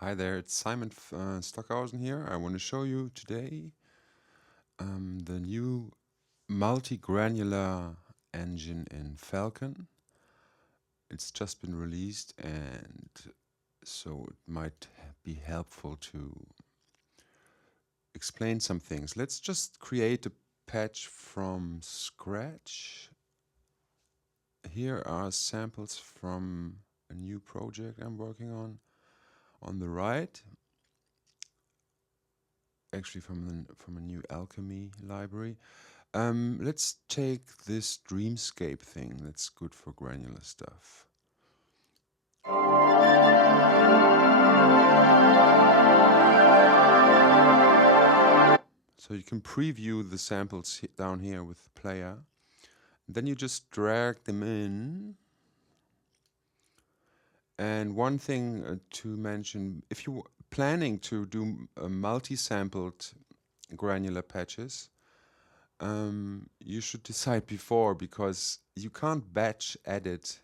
Hi there, it's Simon Stockhausen here. I want to show you today the new multi-granular engine in Falcon. It's just been released, and so it might be helpful to explain some things. Let's just create a patch from scratch. Here are samples from a new project I'm working on. On the right, actually from a new alchemy library. Let's take this dreamscape thing. That's good for granular stuff. So you can preview the samples down here with the player. Then you just drag them in. And one thing to mention, if you're planning to do multi-sampled granular patches, you should decide before, because you can't batch edit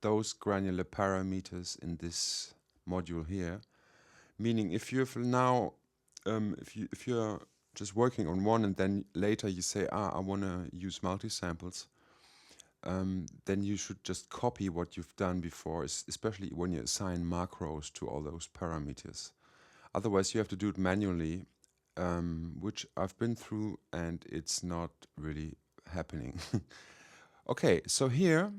those granular parameters in this module here. Meaning, if you've now, if you're just working on one and then later you say, I want to use multi-samples, then you should just copy what you've done before, especially when you assign macros to all those parameters. Otherwise, you have to do it manually, which I've been through, and it's not really happening. Okay, so here,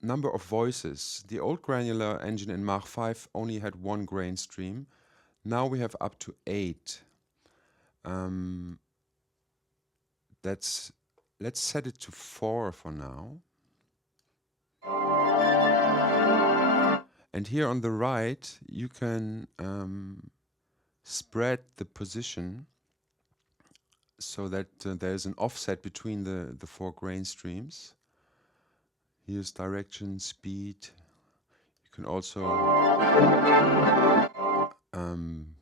number of voices. The old granular engine in Mach 5 only had one grain stream. Now we have up to 8. Let's set it to 4 for now. And here on the right, you can spread the position so that there's an offset between the 4 grain streams. Here's direction, speed. You can also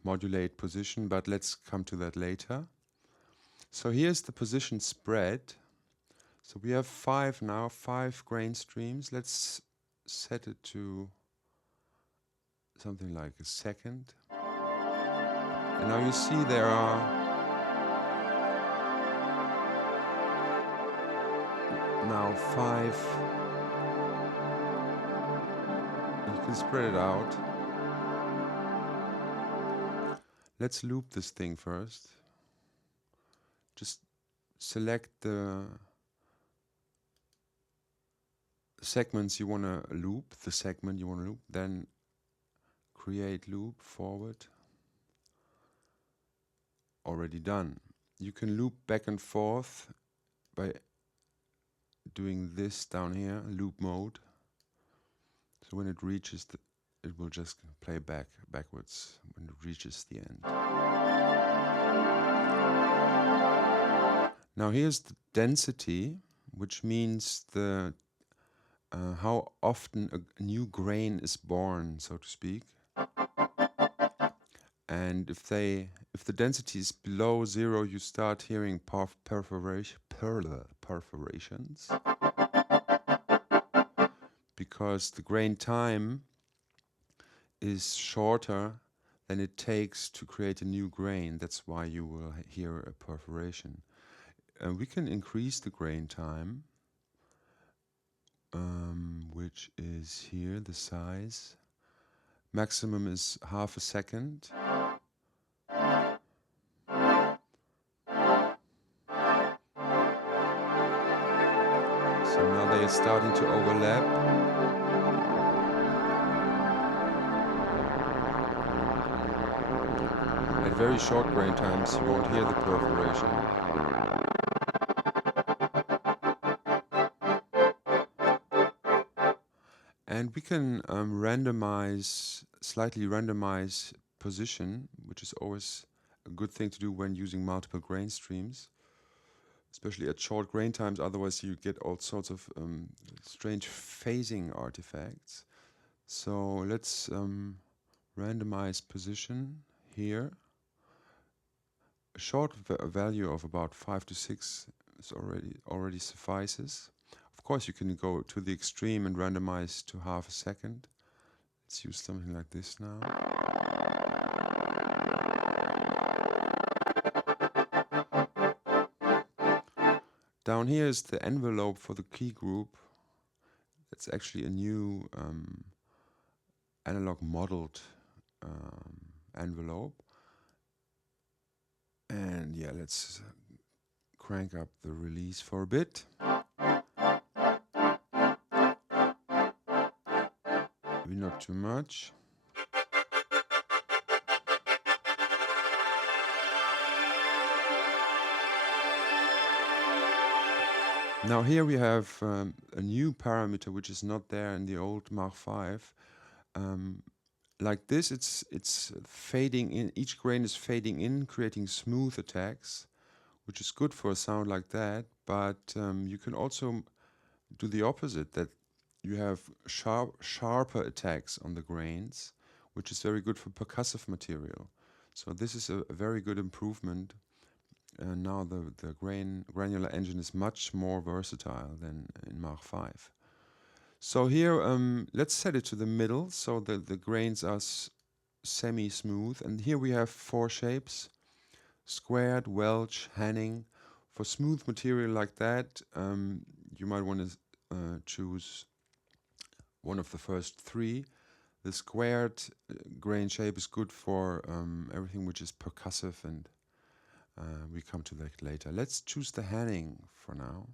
modulate position, but let's come to that later. So here's the position spread. So we have 5 now, 5 grain streams. Let's set it to something like a second. And now you see there are now 5. You can spread it out. Let's loop this thing first. Just select the segments you want to loop, the segment you want to loop, then create loop forward. Already done. You can loop back and forth by doing this down here, loop mode. So when it reaches it will just play backwards when it reaches the end. Now here's the density, which means the how often a new grain is born, so to speak. And if the density is below 0, you start hearing perforations, because the grain time is shorter than it takes to create a new grain. That's why you will hear a perforation. We can increase the grain time, which is here, the size. Maximum is half a second. So now they are starting to overlap. At very short grain times, you won't hear the perforation. And we can slightly randomize position, which is always a good thing to do when using multiple grain streams, especially at short grain times. Otherwise, you get all sorts of strange phasing artifacts. So let's randomize position here. A short value of about 5 to 6 is already suffices. Of course, you can go to the extreme and randomize to half a second. Let's use something like this now. Down here is the envelope for the key group. It's actually a new analog modeled envelope. And yeah, let's crank up the release for a bit. Maybe not too much. Now here we have a new parameter which is not there in the old Mach 5. Like this, it's fading in. Each grain is fading in, creating smooth attacks, which is good for a sound like that. But you can also do the opposite, that you have sharper attacks on the grains, which is very good for percussive material. So this is a very good improvement. Now the granular engine is much more versatile than in Mach 5. So here, let's set it to the middle so that the grains are semi-smooth. And here we have 4 shapes: squared, Welch, Hanning. For smooth material like that, you might want to choose one of the first 3. The squared grain shape is good for everything which is percussive, and we come to that later. Let's choose the Hanning for now.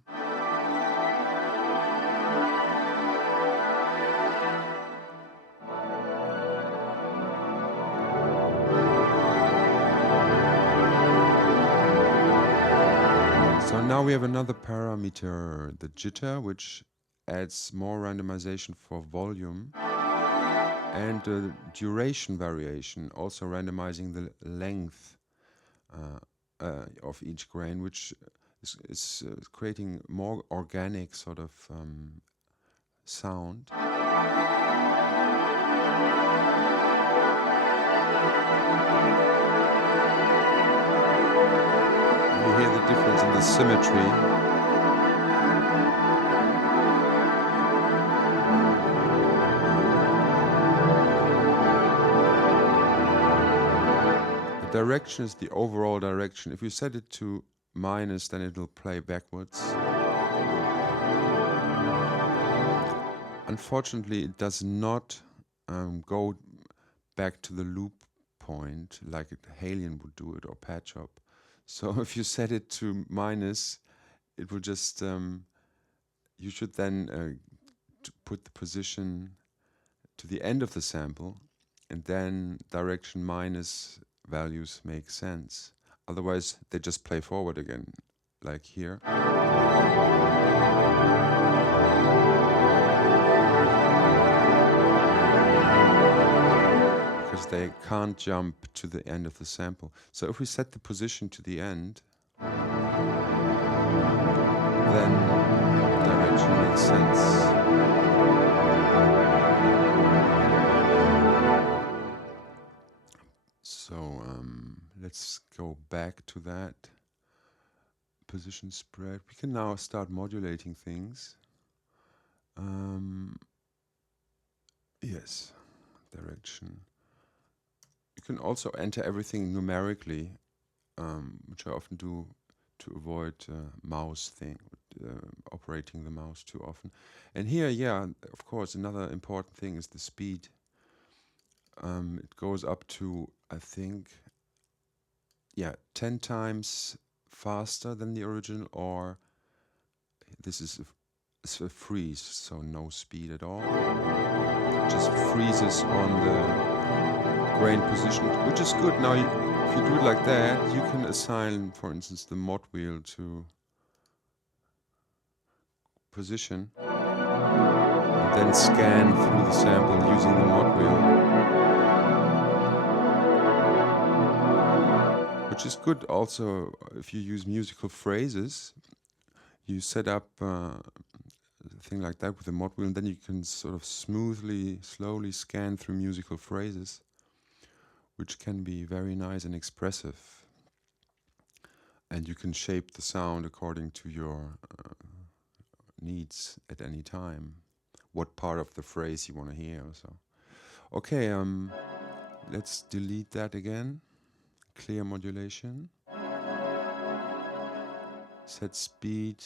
So now we have another parameter, the jitter, which adds more randomization for volume, and duration variation, also randomizing the length of each grain, which is creating more organic sort of sound. You hear the difference in the symmetry. Direction is the overall direction. If you set it to minus, then it will play backwards. Unfortunately, it does not go back to the loop point like a Halion would do it, or patch up. So if you set it to minus, it will just, you should then put the position to the end of the sample, and then direction minus values make sense. Otherwise, they just play forward again, like here. Because they can't jump to the end of the sample. So if we set the position to the end, then direction makes sense. So let's go back to that position spread. We can now start modulating things. Yes, direction. You can also enter everything numerically, which I often do to avoid operating the mouse too often. And here, yeah, of course, another important thing is the speed. It goes up to, I think, 10 times faster than the original, or this is a freeze, so no speed at all. It just freezes on the grain position, which is good. Now, if you do it like that, you can assign, for instance, the mod wheel to position, and then scan through the sample using the mod wheel. Which is good also if you use musical phrases. You set up a thing like that with the mod wheel, and then you can sort of slowly scan through musical phrases, which can be very nice and expressive. And you can shape the sound according to your needs at any time, what part of the phrase you want to hear. So Okay, let's delete that again. Clear modulation. Set speed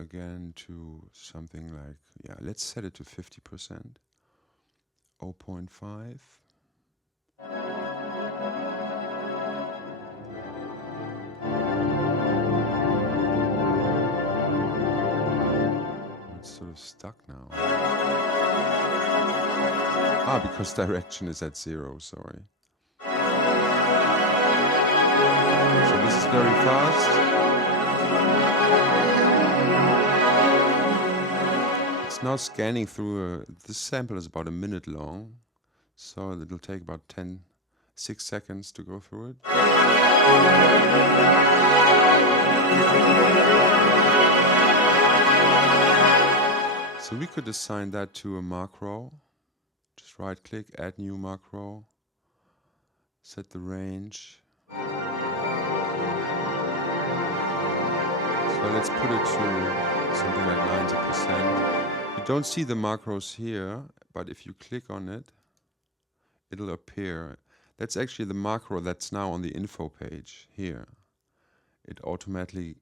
again to something like, yeah, let's set it to 50%. 0.5. It's sort of stuck now. Ah, because direction is at 0, sorry. So this is very fast. It's now scanning through, this sample is about a minute long, so it'll take about 6 seconds to go through it. So we could assign that to a macro. Just right click, add new macro, set the range. So let's put it to something like 90%. You don't see the macros here, but if you click on it, it'll appear. That's actually the macro that's now on the info page here. It automatically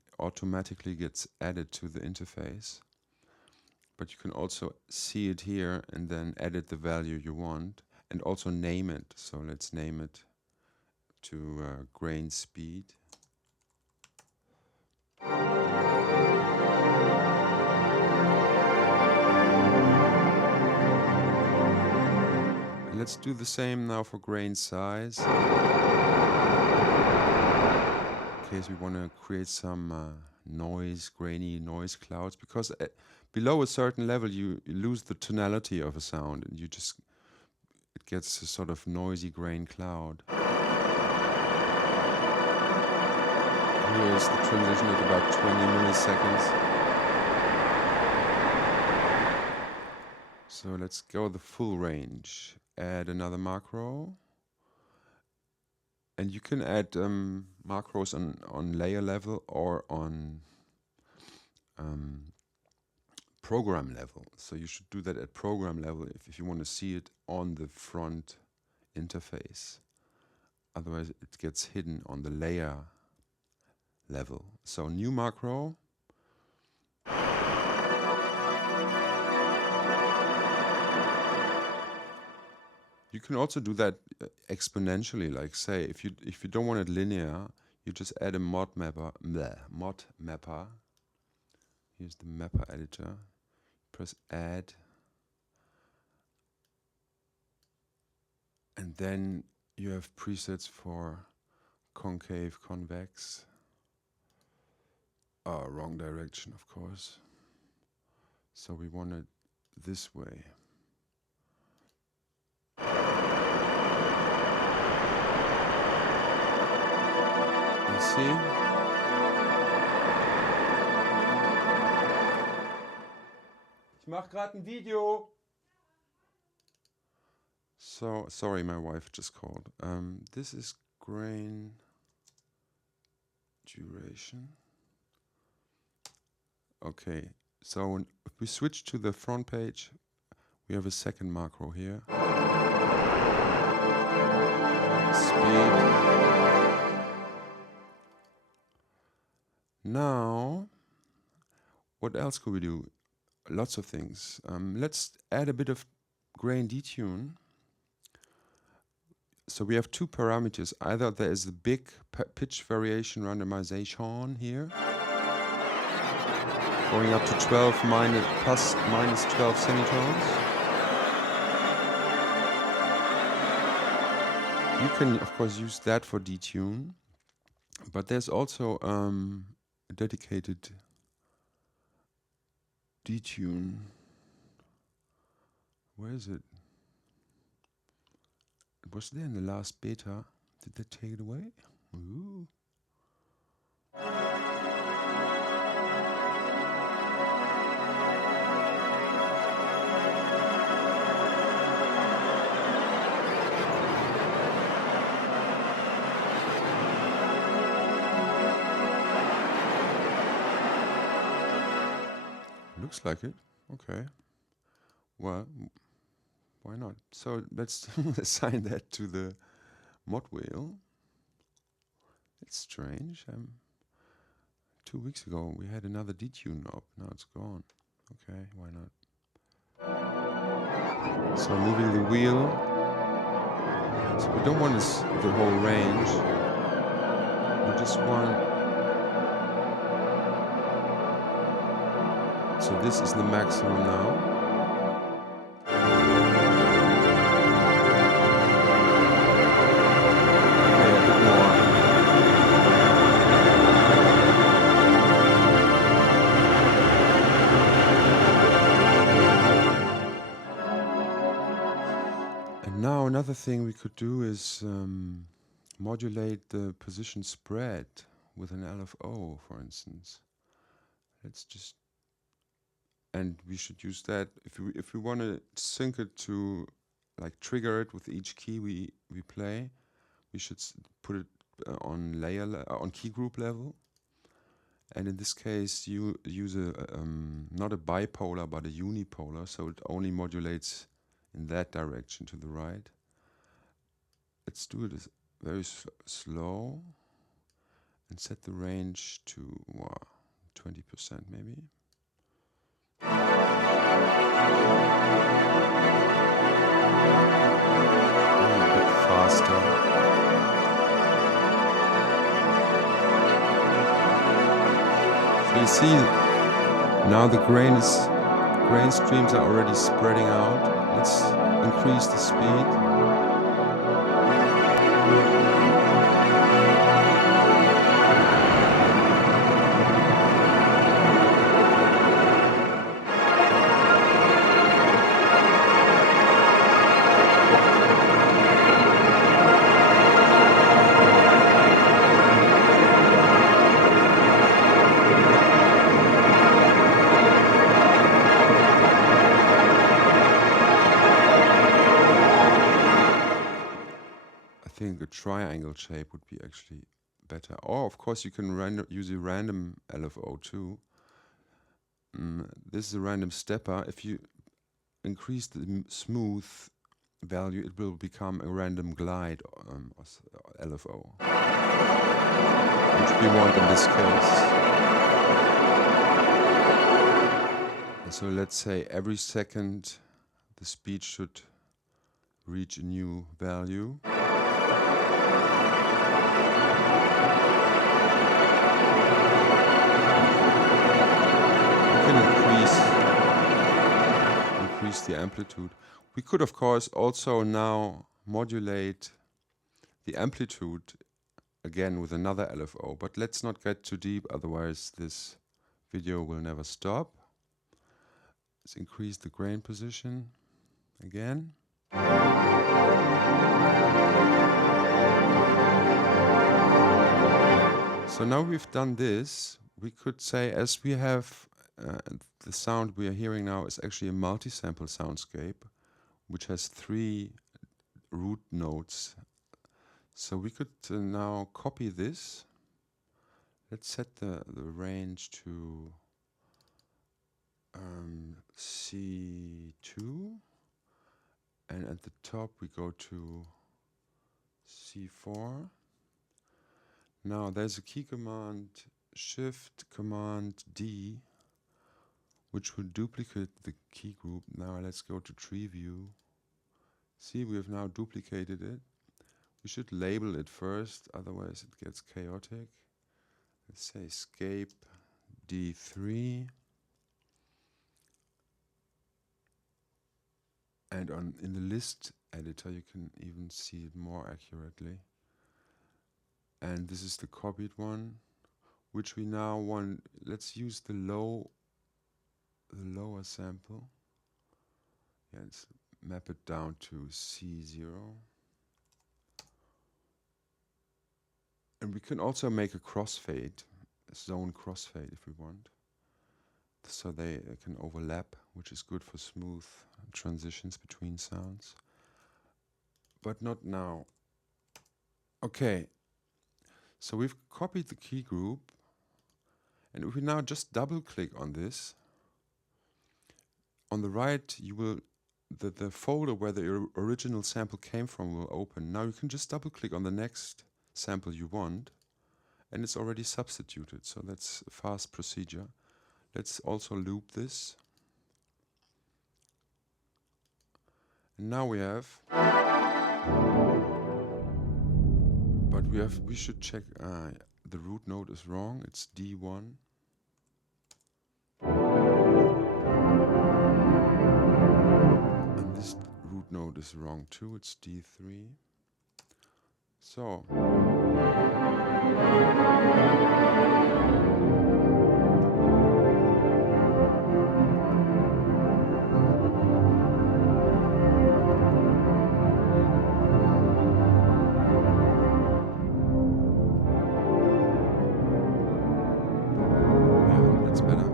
gets added to the interface. But you can also see it here and then edit the value you want and also name it. So let's name it to grain speed. And let's do the same now for grain size. In case we want to create some grainy noise clouds, because below a certain level you lose the tonality of a sound and it gets a sort of noisy grain cloud. Here's the transition at about 20 milliseconds. So let's go the full range. Add another macro. And you can add macros on layer level or on program level. So you should do that at program level if you want to see it on the front interface. Otherwise it gets hidden on the layer level. So new macro. You can also do that exponentially, like say if you don't want it linear, you just add a mod mapper. Here's the mapper editor. Press add. And then you have presets for concave, convex. Wrong direction, of course. So we want it this way. You see? Ich mache gerade ein Video. So, sorry, my wife just called. This is grain duration. Okay, so if we switch to the front page, we have a second macro here. Speed. Now, what else could we do? Lots of things. Let's add a bit of grain detune. So we have two parameters. Either there is a big pitch variation randomization here, going up to 12 plus minus 12 semitones. You can, of course, use that for detune, but there's also a dedicated detune. Where is it? It was there in the last beta. Did they take it away? Ooh. Looks like it. Okay. Well, why not? So let's assign that to the mod wheel. It's strange. 2 weeks ago we had another detune knob. Now it's gone. Okay, why not? So moving the wheel. So we don't want the whole range. We just want. So this is the maximum now. Okay, a bit more. And now another thing we could do is modulate the position spread with an LFO, for instance. Let's just, and we should use that if we want to sync it to, like, trigger it with each key we play. We should put it on on key group level. And in this case, you use not a bipolar but a unipolar, so it only modulates in that direction to the right. Let's do it very slow and set the range to 20% maybe. A bit faster. So you see, now the grain streams are already spreading out. Let's increase the speed. I think a triangle shape would be actually better. Or of course you can use a random LFO too. This is a random stepper. If you increase the smooth value, it will become a random glide LFO, which we want in this case. So let's say every second the speed should reach a new value. We can increase the amplitude. We could, of course, also now modulate the amplitude again with another LFO, but let's not get too deep, otherwise this video will never stop. Let's increase the grain position again. So now we've done this, we could say, as we have the sound we are hearing now is actually a multi-sample soundscape, which has 3 root notes. So we could now copy this. Let's set the range to C2, and at the top we go to C4. Now there's a key command, Shift Command D, which will duplicate the key group. Now let's go to tree view. See, we have now duplicated it. We should label it first, otherwise it gets chaotic. Let's say escape D3. And in the list editor you can even see it more accurately. And this is the copied one, which we now want. Let's use the lower sample. Yeah, let's map it down to C0. And we can also make a crossfade, a zone crossfade if we want. So they can overlap, which is good for smooth transitions between sounds. But not now. Okay. So we've copied the key group, and if we now just double click on this, on the right you will the folder where the original sample came from will open. Now you can just double click on the next sample you want, and it's already substituted. So that's a fast procedure. Let's also loop this. And now we have, but we should check, the root node is wrong, it's D1. And this root node is wrong too, it's D3. So, that's better.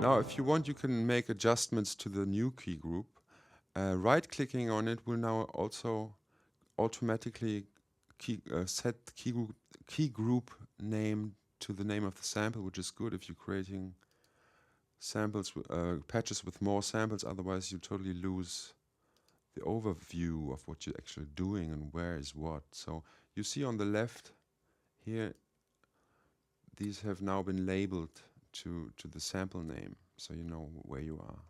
Now, if you want, you can make adjustments to the new key group. Right-clicking on it will now also automatically set key group name to the name of the sample, which is good if you're creating samples, patches with more samples. Otherwise, you totally lose the overview of what you're actually doing and where is what. So you see on the left here, these have now been labeled to the sample name, so you know where you are.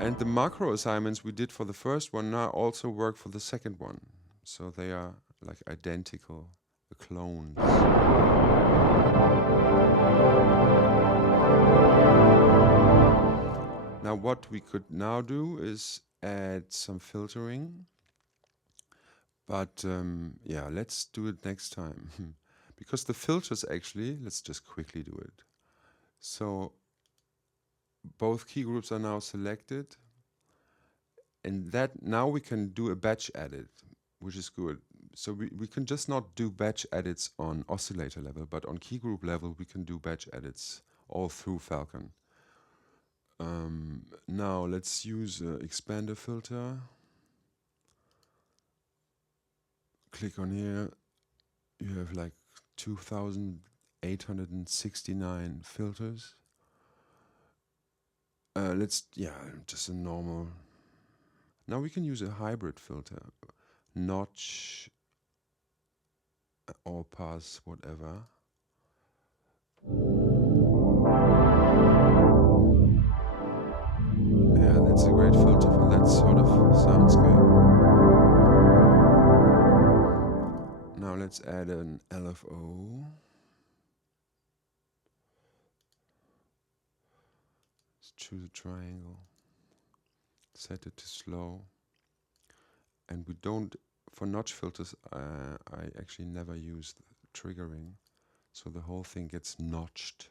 And the macro assignments we did for the first one now also work for the second one. So they are like identical clones. Now what we could now do is add some filtering. But yeah, let's do it next time. Because the filters actually, let's just quickly do it. So both key groups are now selected, and that now we can do a batch edit, which is good. So we can just not do batch edits on oscillator level, but on key group level we can do batch edits all through Falcon. Now let's use an expander filter. Click on here, you have like 2,869 filters. Just a normal. Now we can use a hybrid filter, notch, all pass, whatever. Yeah, that's a great filter for that sort of soundscape. Now let's add an LFO. Let's choose a triangle. Set it to slow. And we don't, for notch filters, I actually never use triggering. So the whole thing gets notched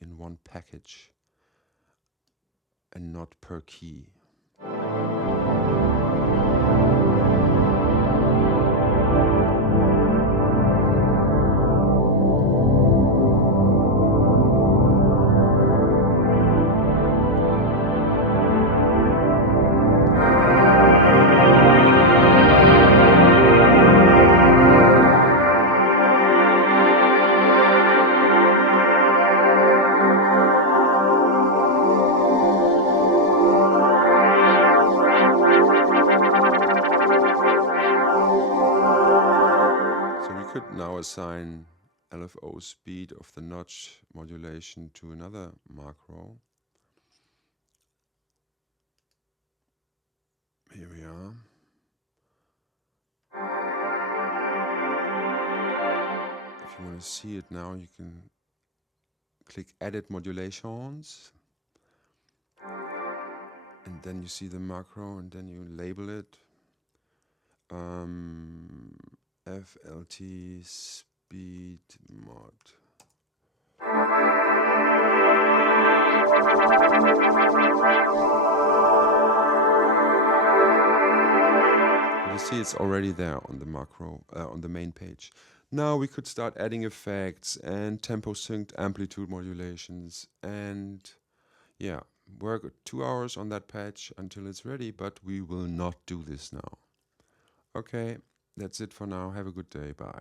in one package and not per key. Now assign LFO speed of the notch modulation to another macro. Here we are. If you want to see it now, you can click Edit Modulations. And then you see the macro, and then you label it. FLT speed mod. You see it's already there on the macro, on the main page. Now we could start adding effects and tempo synced amplitude modulations, and yeah, work 2 hours on that patch until it's ready, but we will not do this now. Okay. That's it for now. Have a good day. Bye.